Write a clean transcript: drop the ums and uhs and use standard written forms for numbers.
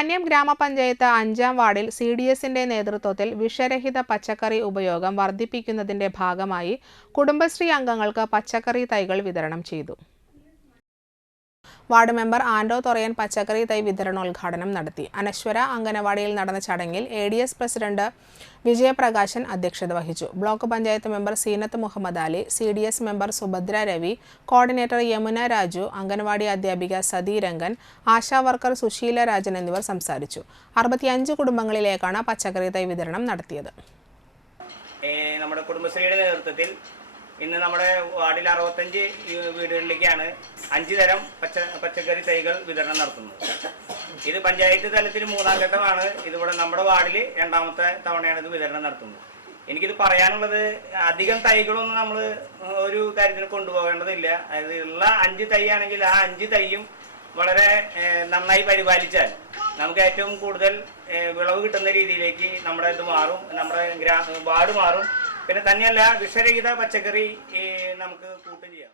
പാന്യം ഗ്രാമപഞ്ചായത്ത് 5-ാം വാർഡിൽ CDSന്റെ നേതൃത്വത്തിൽ വിഷരഹിത പച്ചക്കറി ഉപയോഗം വർദ്ധിപ്പിക്കുന്നതിന്റെ ഭാഗമായി കുടുംബശ്രീ അംഗങ്ങൾക്ക് പച്ചക്കറി തൈകൾ വിതരണം ചെയ്തു. വാർഡ് മെമ്പർ ആൻഡോ തൊറയൻ പച്ചക്കറി തൈ വിതരണോദ്ഘാടനം നടത്തി. അനശ്വര അംഗനവാടിയിൽ നടന്ന ചടങ്ങിൽ ADS പ്രസിഡന്റ് വിജയപ്രകാശൻ അധ്യക്ഷത വഹിച്ചു. Block panchayat member Seenath Muhammad Ali, CDS member Subhadra Ravi, coordinator Yamuna Raju, anganwadi അധ്യാപിക സതി രംഗൻ, ആശാ വർക്കർ സുശീല രാജൻ എന്നിവർ സംസാരിച്ചു. 65 കുടുംബങ്ങളിലേക്കാണ് പച്ചക്കറി തൈ വിതരണം നടത്തിയത്. നമ്മുടെ കുടുംബശ്രീയുടെ നേതൃത്വത്തിൽ ഇന്ന് നമ്മുടെ വാർഡിൽ 65 വീടുകളിലേക്കാണ് 5 തരം പച്ചക്കറി തൈകൾ വിതരണം നടത്തുന്നത്. ഇത് പഞ്ചായത്ത് തലത്തിൽ 3-ാം ഘട്ടമാണ്. ഇതിവിടെ നമ്മുടെ വാർഡിൽ 2ാമത്തെ തവണയാണ് ഇത് വിതരണം നടത്തുന്നത്. എനിക്കിത് പറയാനുള്ളത്, അധികം തൈകളൊന്നും നമ്മൾ ഒരു കാര്യത്തിന് കൊണ്ടുപോകേണ്ടതില്ല. അതായത് ഉള്ള 5 തൈ ആണെങ്കിൽ ആ 5 തൈയും വളരെ നന്നായി പരിപാലിച്ചാൽ നമുക്ക് ഏറ്റവും കൂടുതൽ വിളവ് കിട്ടുന്ന രീതിയിലേക്ക് നമ്മുടെ ഇത് മാറും, നമ്മുടെ വാർഡ് മാറും. പിന്നെ തന്നെയല്ല, വിഷരഹിത പച്ചക്കറി നമുക്ക് കൂട്ടും ചെയ്യാം.